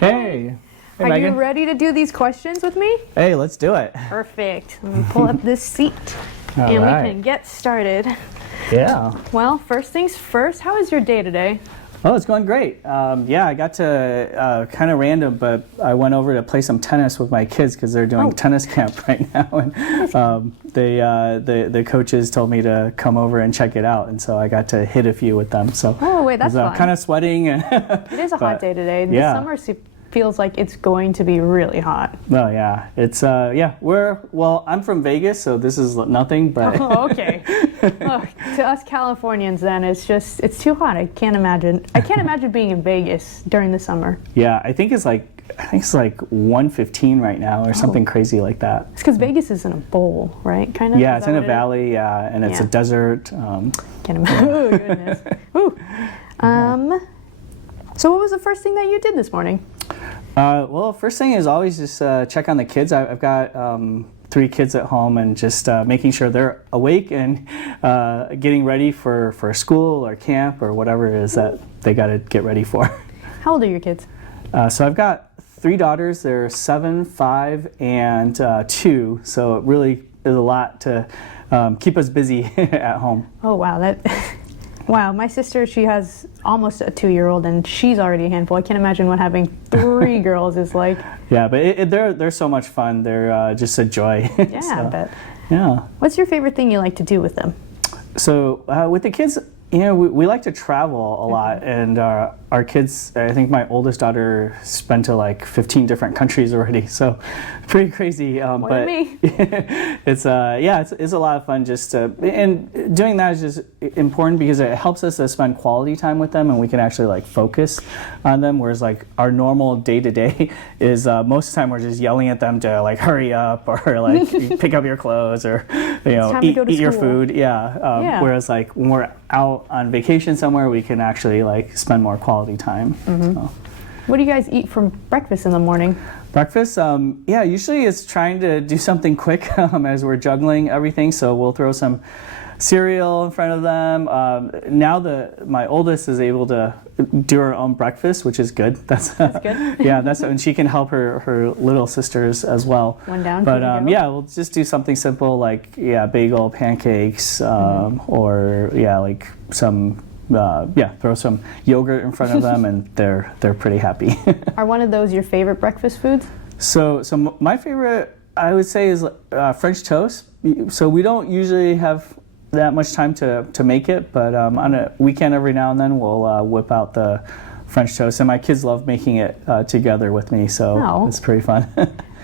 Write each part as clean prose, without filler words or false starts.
Hey. Hey, Are Megan. you ready to do these questions with me? Hey, let's do it. Perfect. Let me pull up this seat All and right. we can get started. Yeah. Well, first things first, how was your day today? Oh, it's going great. I got to kind of random, but I went over to play some tennis with my kids because they're doing tennis camp right now, and the coaches told me to come over and check it out, and so I got to hit a few with them. So Oh, wait, that's I was fun. kind of sweating, and It is a hot day today. This yeah. summer feels like it's going to be really hot. well, yeah, it's I'm from Vegas, so this is nothing, but Oh, okay. Look, to us Californians, then it's too hot. I can't imagine being in Vegas during the summer. yeah, I think it's like 115 right now or something crazy like that. It's because Vegas is in a bowl, right? Kind of. Yeah, Is it's that in a what it is? valley, and it's a Yeah. desert. Can't imagine. Oh goodness. Ooh. So what was the first thing that you did this morning? Well, first thing is always just check on the kids. I've got 3 kids at home, and just making sure they're awake and getting ready for school or camp or whatever it is that they got to get ready for. How old are your kids? So I've got 3 daughters. They're 7, 5, and 2. So it really is a lot to keep us busy at home. Oh wow, wow. My sister, she has almost a 2-year-old, and she's already a handful. I can't imagine what having 3 girls is like. Yeah, but they're so much fun. They're just a joy. Yeah, So, I bet. yeah. What's your favorite thing you like to do with them? So with the kids, we like to travel a lot, and our kids, I think my oldest daughter been to like 15 different countries already, so pretty crazy. More but than me. it's a lot of fun. And doing that is just important because it helps us to spend quality time with them, and we can actually like focus on them. Whereas like our normal day to day is most of the time we're just yelling at them to like hurry up or like pick up your clothes or time to eat go to your school. food. Yeah. Whereas like when we're out on vacation somewhere, we can actually like spend more quality time. So. What do you guys eat for breakfast in the morning? Breakfast, usually it's trying to do something quick as we're juggling everything. So we'll throw some cereal in front of them. Now my oldest is able to do her own breakfast, which is good. That's good. Yeah, and she can help her little sisters as well. One down, But two to go. we'll just do something simple like bagel, pancakes, or like some. Throw some yogurt in front of them, and they're pretty happy. Are one of those your favorite breakfast foods? So my favorite, I would say, is French toast. So we don't usually have that much time to make it, but on a weekend every now and then we'll whip out the French toast, and my kids love making it together with me, so Oh. it's pretty fun.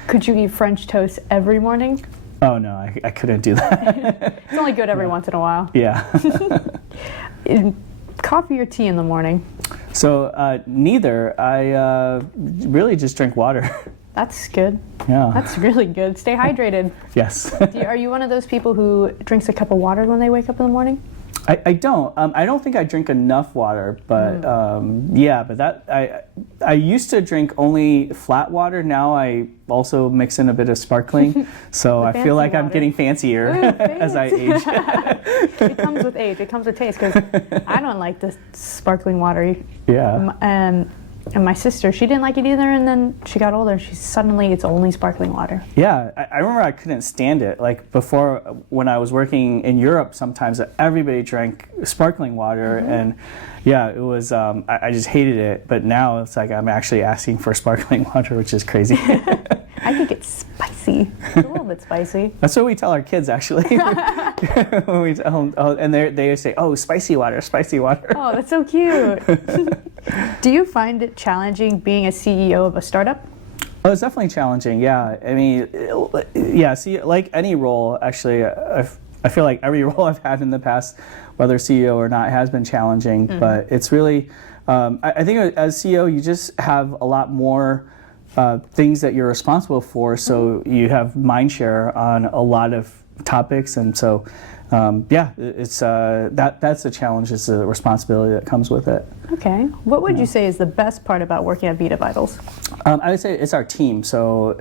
Could you eat French toast every morning? Oh no, I couldn't do that. It's only good every once in a while. Yeah. Coffee or tea in the morning? So neither. I really just drink water. That's good. Yeah. That's really good. Stay hydrated. Yes. Are you one of those people who drinks a cup of water when they wake up in the morning? I don't. I don't think I drink enough water, but but that I used to drink only flat water. Now I also mix in a bit of sparkling, so I feel like I'm water. getting fancier as I age. It comes with age. It comes with taste. Because I don't like the sparkling water. Yeah. And my sister, she didn't like it either. And then she got older. It's only sparkling water. Yeah, I remember I couldn't stand it. Like before, when I was working in Europe, sometimes everybody drank sparkling water, and it was I just hated it. But now it's like I'm actually asking for sparkling water, which is crazy. I think it's spicy. It's a little bit spicy. That's what we tell our kids, actually. When we tell them, and they say, "Oh, spicy water, spicy water." Oh, that's so cute. Do you find it challenging being a CEO of a startup? Oh, it's definitely challenging. Yeah, I mean, See, like any role, actually, I feel like every role I've had in the past, whether CEO or not, has been challenging. But it's really, I think as CEO, you just have a lot more things that you're responsible for. So you have mind share on a lot of topics, and so it's that's the challenge. Is the responsibility that comes with it. Okay. What would you say is the best part about working at Vita Vitals? I would say it's our team. So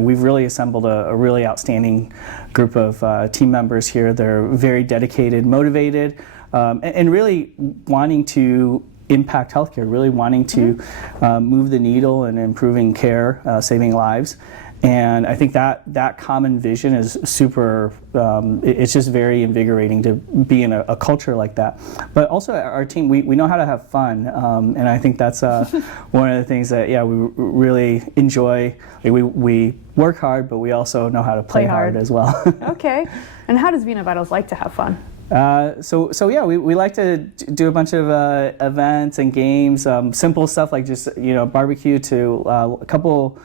we've really assembled a really outstanding group of team members here. They're very dedicated, motivated, and really wanting to impact healthcare, really wanting to move the needle and improving care, saving lives. And I think that common vision is super, it's just very invigorating to be in a culture like that. But also our team, we know how to have fun. And I think that's one of the things that, we really enjoy. We work hard, but we also know how to play hard as well. Okay. And how does Vena Vitals like to have fun? We like to do a bunch of events and games, simple stuff like just, barbecue to a couple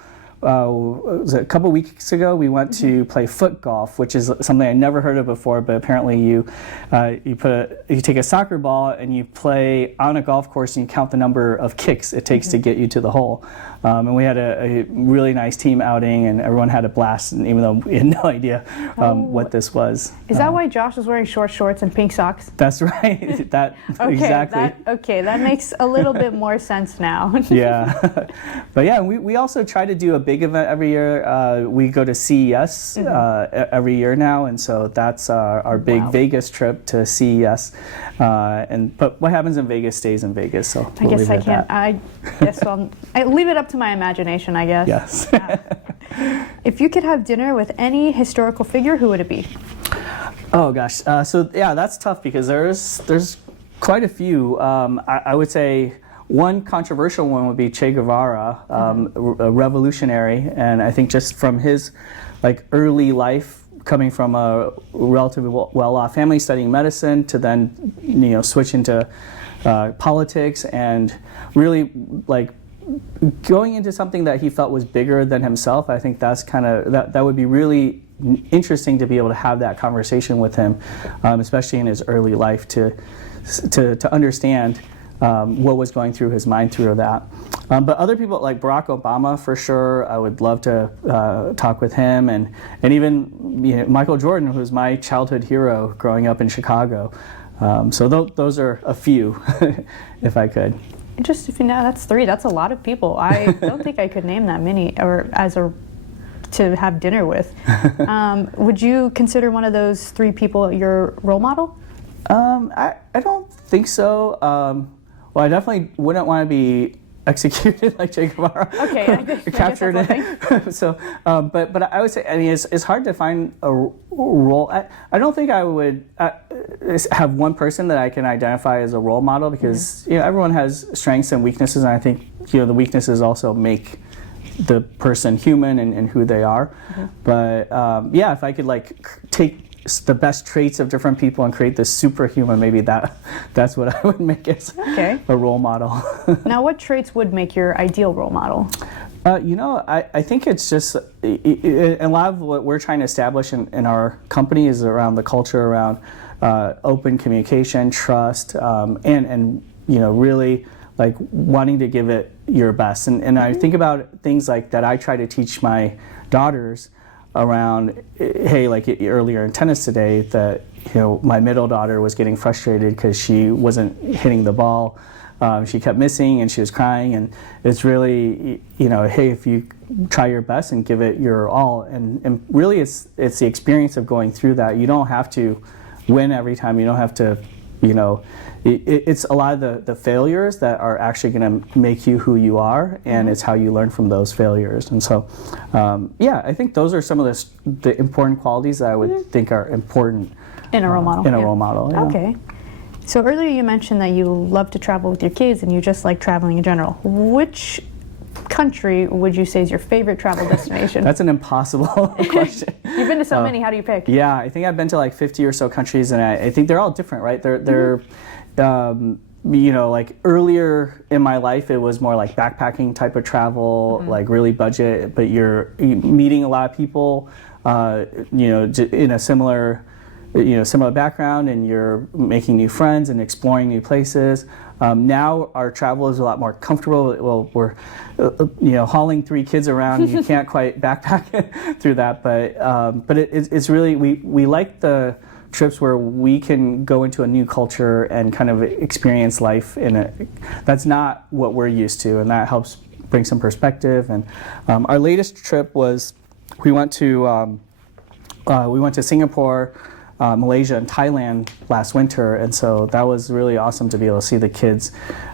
weeks ago, we went to play foot golf, which is something I never heard of before. But apparently, you take a soccer ball and you play on a golf course and you count the number of kicks it takes to get you to the hole. And we had a really nice team outing, and everyone had a blast, and even though we had no idea what this was. Is that why Josh was wearing short shorts and pink socks? That's right. That okay, exactly. That makes a little bit more sense now. Yeah, but we also try to do a big event every year. We go to CES every year now, and so that's our big Vegas trip to CES. But what happens in Vegas stays in Vegas. So I guess I can't. I guess I leave it up to my imagination, I guess. Yes. If you could have dinner with any historical figure, who would it be? Oh gosh. That's tough because there's quite a few. I would say one controversial one would be Che Guevara, a revolutionary, and I think just from his early life, coming from a relatively well-off family, studying medicine, to then switch into politics and really going into something that he felt was bigger than himself. I think that's that would be really interesting to be able to have that conversation with him, especially in his early life, to understand what was going through his mind through that. But other people like Barack Obama, for sure, I would love to talk with him, and even Michael Jordan, who's my childhood hero growing up in Chicago. So those are a few, if I could. Just if that's 3. That's a lot of people. I don't think I could name that many, or to have dinner with. Would you consider one of those 3 people your role model? I don't think so. Well, I definitely wouldn't want to be executed like Che Guevara. Okay, captured it. So, but I would say, it's hard to find a role. I don't think I would have one person that I can identify as a role model, because everyone has strengths and weaknesses, and I think the weaknesses also make the person human and who they are. But if I could take the best traits of different people and create this superhuman, maybe that's what I would make as a role model. Now, what traits would make your ideal role model? I think it's just a lot of what we're trying to establish in our company is around the culture around open communication, trust, and really wanting to give it your best. And I think about things that I try to teach my daughters around, hey, earlier in tennis today, that my middle daughter was getting frustrated because she wasn't hitting the ball. She kept missing and she was crying, and it's really, hey, if you try your best and give it your all, and really it's the experience of going through that. You don't have to win every time. You don't have to, it's a lot of the failures that are actually going to make you who you are, and it's how you learn from those failures. And so, I think those are some of the important qualities that I would think are important in a role model. In a role model. Yeah. Okay. So earlier you mentioned that you love to travel with your kids, and you just like traveling in general. Which country would you say is your favorite travel destination? That's an impossible question. You've been to so many. How do you pick? Yeah, I think I've been to 50 or so countries, and I think they're all different, right? They're earlier in my life, it was more backpacking type of travel, really budget, but you're meeting a lot of people, in a similar background, and you're making new friends and exploring new places. Now our travel is a lot more comfortable. Well, we're hauling 3 kids around, and you can't quite backpack through that, but it's really, we like the trips where we can go into a new culture and kind of experience life that's not what we're used to, and that helps bring some perspective. And our latest trip was we went to Singapore Malaysia and Thailand last winter, and so that was really awesome to be able to see the kids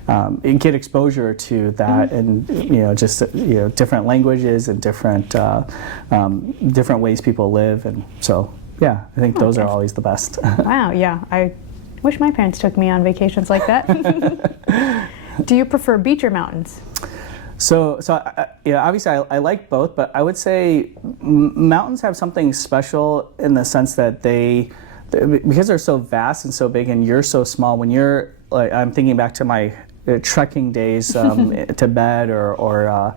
and get exposure to that, and just different languages and different different ways people live, and so yeah, I think those are always the best. Wow, yeah, I wish my parents took me on vacations like that. Do you prefer beach or mountains? So obviously I like both, but I would say mountains have something special in the sense that because they're so vast and so big, and you're so small. When you're like, I'm thinking back to my trekking days, Tibet or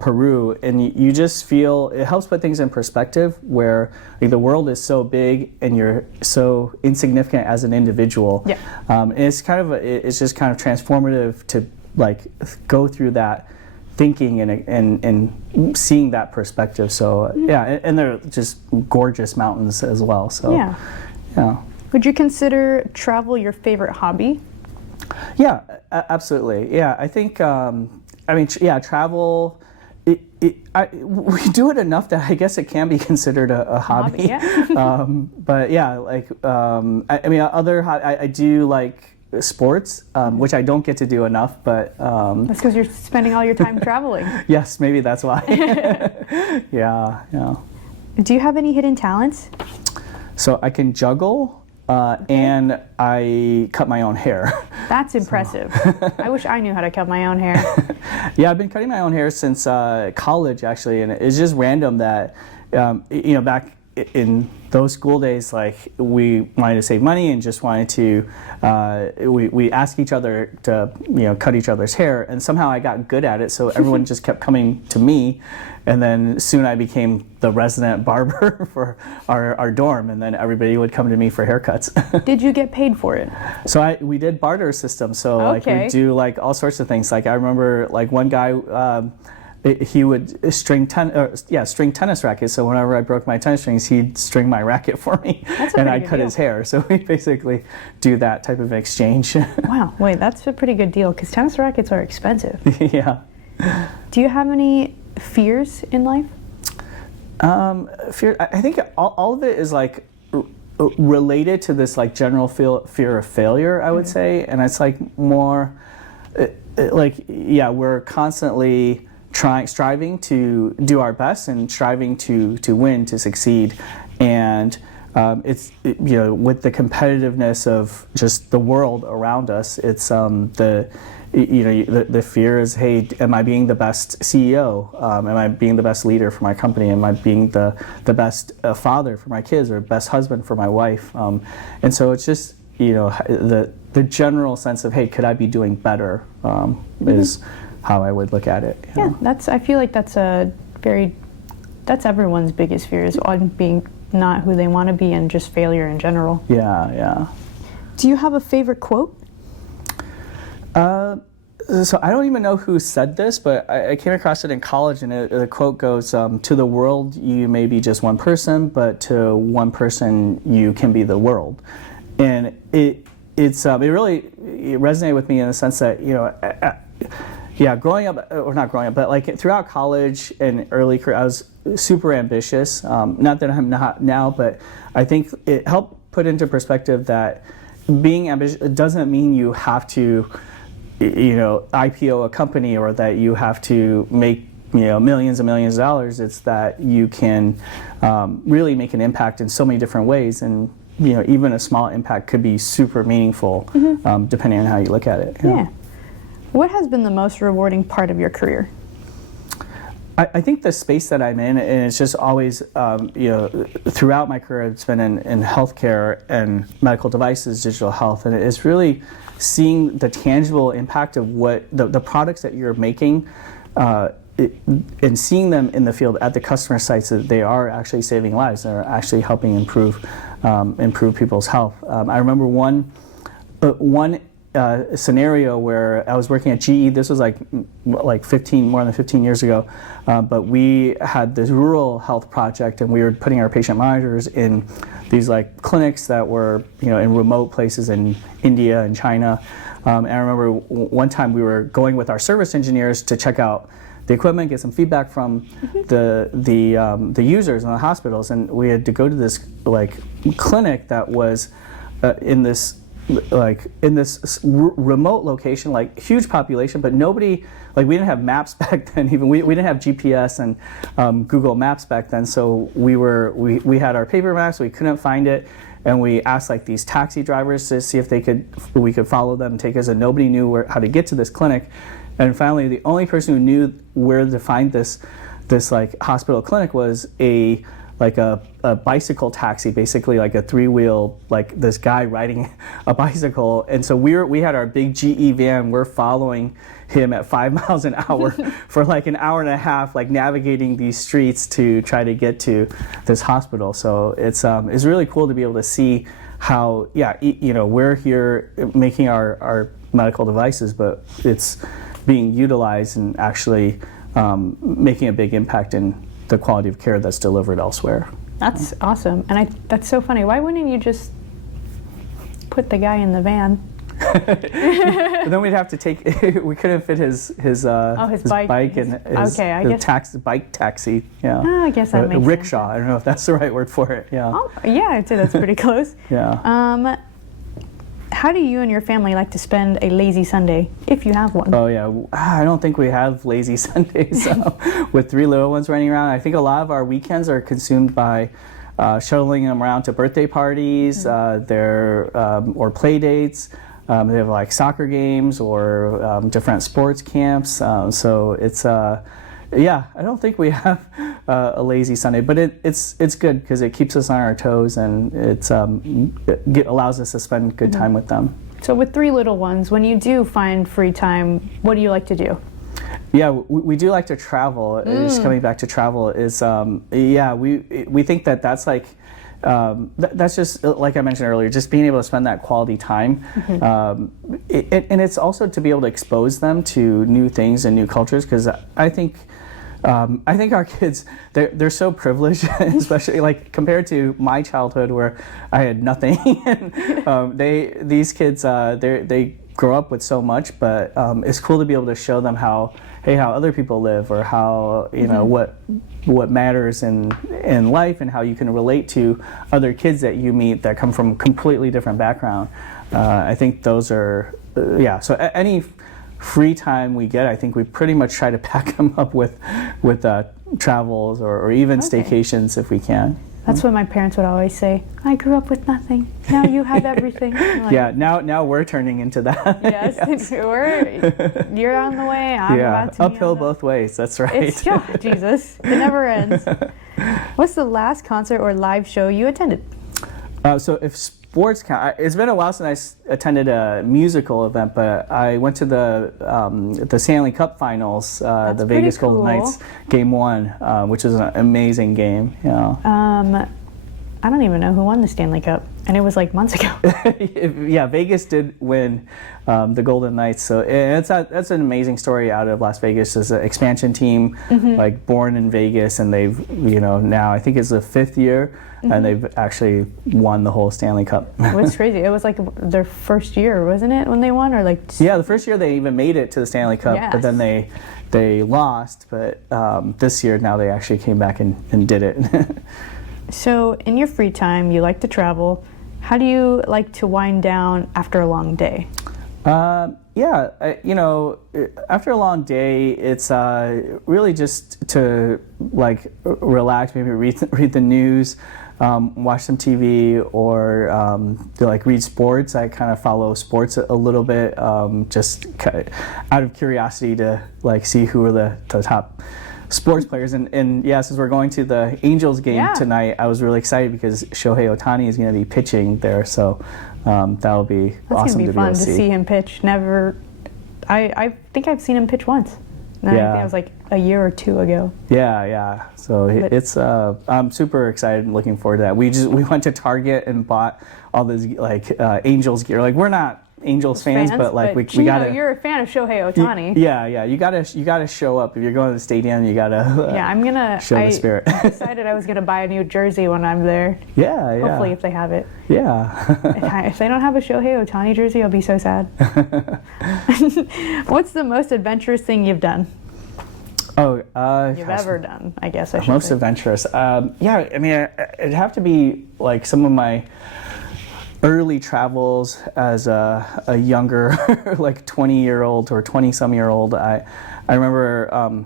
Peru, and you just feel it helps put things in perspective where like, the world is so big and you're so insignificant as an individual. Yeah. And it's just kind of transformative to like go through that thinking and seeing that perspective. So yeah, and they're just gorgeous mountains as well. So yeah. Would you consider travel your favorite hobby? Yeah, absolutely. Yeah, I think travel. We do it enough that I guess it can be considered a hobby. Yeah. But yeah, like I do like sports, which I don't get to do enough, but that's because you're spending all your time traveling. Yes, maybe that's why. Yeah. Do you have any hidden talents? So I can juggle, and I cut my own hair. That's impressive. I wish I knew how to cut my own hair. Yeah, I've been cutting my own hair since college, actually, and it's just random that back in those school days, like we wanted to save money and just wanted to we asked each other to cut each other's hair, and somehow I got good at it, so everyone just kept coming to me, and then soon I became the resident barber for our dorm, and then everybody would come to me for haircuts. Did you get paid for it? So we did barter system, so like we do like all sorts of things. Like I remember like one guy he would string tennis rackets. So whenever I broke my tennis strings, he'd string my racket for me, and I'd cut his hair. So we basically do that type of exchange. Wow, wait, that's a pretty good deal because tennis rackets are expensive. Yeah. Do you have any fears in life? Fear. I think all of it is like related to this like general fear of failure, I would say, and it's like more we're constantly striving to do our best and striving to win, to succeed, and it's with the competitiveness of just the world around us, it's the fear is, hey, am I being the best CEO? Am I being the best leader for my company? Am I being the best father for my kids, or best husband for my wife? And so it's just the general sense of, hey, could I be doing better? Is how I would look at it. Yeah, I feel like that's everyone's biggest fear, is on being not who they want to be and just failure in general. Yeah. Do you have a favorite quote? So I don't even know who said this, but I came across it in college, and the quote goes, to the world you may be just one person, but to one person you can be the world. And it really resonated with me in the sense that, growing up, or not growing up, but like throughout college and early career, I was super ambitious. Not that I'm not now, but I think it helped put into perspective that being ambitious doesn't mean you have to, IPO a company, or that you have to make millions and millions of dollars. It's that you can really make an impact in so many different ways, and even a small impact could be super meaningful, depending on how you look at it. Yeah. What has been the most rewarding part of your career? I think the space that I'm in, and it's just always, throughout my career, it's been in healthcare and medical devices, digital health, and it's really seeing the tangible impact of what the products that you're making, and seeing them in the field at the customer sites, that they are actually saving lives, they're actually helping improve people's health. I remember one scenario where I was working at GE. This was like more than 15 years ago, but we had this rural health project, and we were putting our patient monitors in these like clinics that were in remote places in India and China. And I remember one time we were going with our service engineers to check out the equipment, get some feedback from the users in the hospitals, and we had to go to this like clinic that was in this remote location, like huge population, but nobody, like we didn't have maps back then. Even we didn't have GPS and Google Maps back then, so we had our paper maps, we couldn't find it. And we asked like these taxi drivers to see if we could follow them and take us, and nobody knew how to get to this clinic. And finally, the only person who knew where to find this like hospital clinic was a bicycle taxi, basically like a three-wheel, like this guy riding a bicycle. And so we had our big GE van. We're following him at 5 miles an hour for like an hour and a half, like navigating these streets to try to get to this hospital. So it's really cool to be able to see how, we're here making our medical devices, but it's being utilized and actually making a big impact in the quality of care that's delivered elsewhere. That's awesome. And that's so funny. Why wouldn't you just put the guy in the van? But then we'd have to we couldn't fit his bike and his bike taxi. Yeah. Oh, I guess that makes rickshaw. sense. I don't know if that's the right word for it. Yeah. Oh, yeah, I'd say that's pretty close. Yeah. How do you and your family like to spend a lazy Sunday, if you have one? Oh yeah, I don't think we have lazy Sundays with 3 little ones running around. I think a lot of our weekends are consumed by shuttling them around to birthday parties, or play dates. They have like soccer games or different sports camps. So it's I don't think we have a lazy Sunday, but it's good because it keeps us on our toes, and it allows us to spend good time with them. So with 3 little ones, when you do find free time, what do you like to do? Yeah, we do like to travel. Just coming back to travel is we think that's like that's just like I mentioned earlier, just being able to spend that quality time, and it's also to be able to expose them to new things and new cultures, because I think our kids, they're so privileged, especially like compared to my childhood where I had nothing. And these kids they grow up with so much, but it's cool to be able to show them how other people live, or how what matters in life, and how you can relate to other kids that you meet that come from completely different background. I think those are so any free time we get, I think we pretty much try to pack them up with travels or even staycations if we can. That's what my parents would always say. I grew up with nothing. Now you have everything. Like, yeah, now we're turning into that. Yes, you're on the way. I'm about to uphill both ways. That's right. Jesus, it never ends. What's the last concert or live show you attended? So if sports count, it's been a while since I attended a musical event, but I went to the Stanley Cup Finals, the Vegas Golden Knights Game 1, which is an amazing game. Yeah. I don't even know who won the Stanley Cup, and it was like months ago. Yeah, Vegas did win the Golden Knights, so that's an amazing story out of Las Vegas. It's an expansion team, like born in Vegas, and they've now I think it's the 5th year. And they've actually won the whole Stanley Cup. It was crazy. It was like their first year, wasn't it, when they won? Or like yeah, the first year they even made it to the Stanley Cup, but then they lost. But this year now they actually came back and did it. So in your free time, you like to travel. How do you like to wind down after a long day? After a long day, it's really just to like relax, maybe read the news, watch some TV, or to like read sports. I kind of follow sports a little bit, just out of curiosity to like see who are the top sports players. And since we're going to the Angels game tonight, I was really excited because Shohei Ohtani is going to be pitching there. So that'll be awesome to be able to see. That's going to be fun to see him pitch. I think I've seen him pitch once. I think that was like a year or 2 ago. Yeah. So it's I'm super excited and looking forward to that. We went to Target and bought all this like Angels gear. Like we're not Angels fans, but like we gotta. You're a fan of Shohei Ohtani. Yeah. You gotta show up if you're going to the stadium. You gotta. I'm gonna show the spirit. I decided I was gonna buy a new jersey when I'm there. Yeah. Hopefully, if they have it. Yeah. If they don't have a Shohei Ohtani jersey, I'll be so sad. What's the most adventurous thing you've done? Oh, you've gosh, ever done, I guess I should most say. adventurous. Yeah, I mean, it'd have to be like some of my early travels as a younger, like 20-year-old or 20-some-year-old. I remember,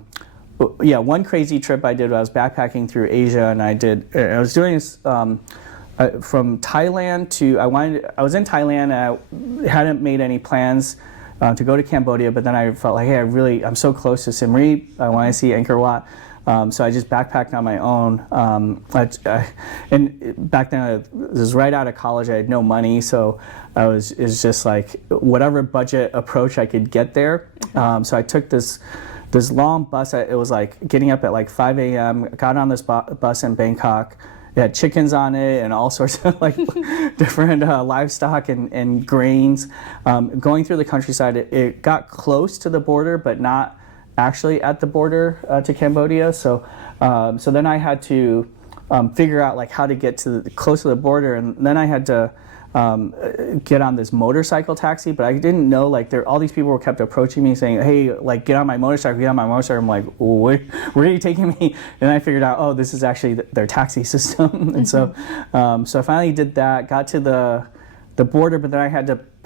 yeah, one crazy trip I did. I was backpacking through Asia, and I was doing this from Thailand to I was in Thailand, and I hadn't made any plans to go to Cambodia, but then I felt like, hey, I'm so close to Siem Reap. I want to see Angkor Wat. So I just backpacked on my own. And back then, I was right out of college. I had no money, so it's just like whatever budget approach I could get there. So I took this long bus. It was like getting up at like 5 a.m. Got on this bus in Bangkok. It had chickens on it and all sorts of like different livestock and grains. Going through the countryside, it got close to the border, but not actually at the border to Cambodia. So then I had to figure out like how to get close to the border, and then I had to get on this motorcycle taxi. But I didn't know like all these people kept approaching me saying, "Hey, like get on my motorcycle, get on my motorcycle." I'm like, where are you taking me? And I figured out, oh, this is actually their taxi system. And so I finally did that. Got to the border, but then I had to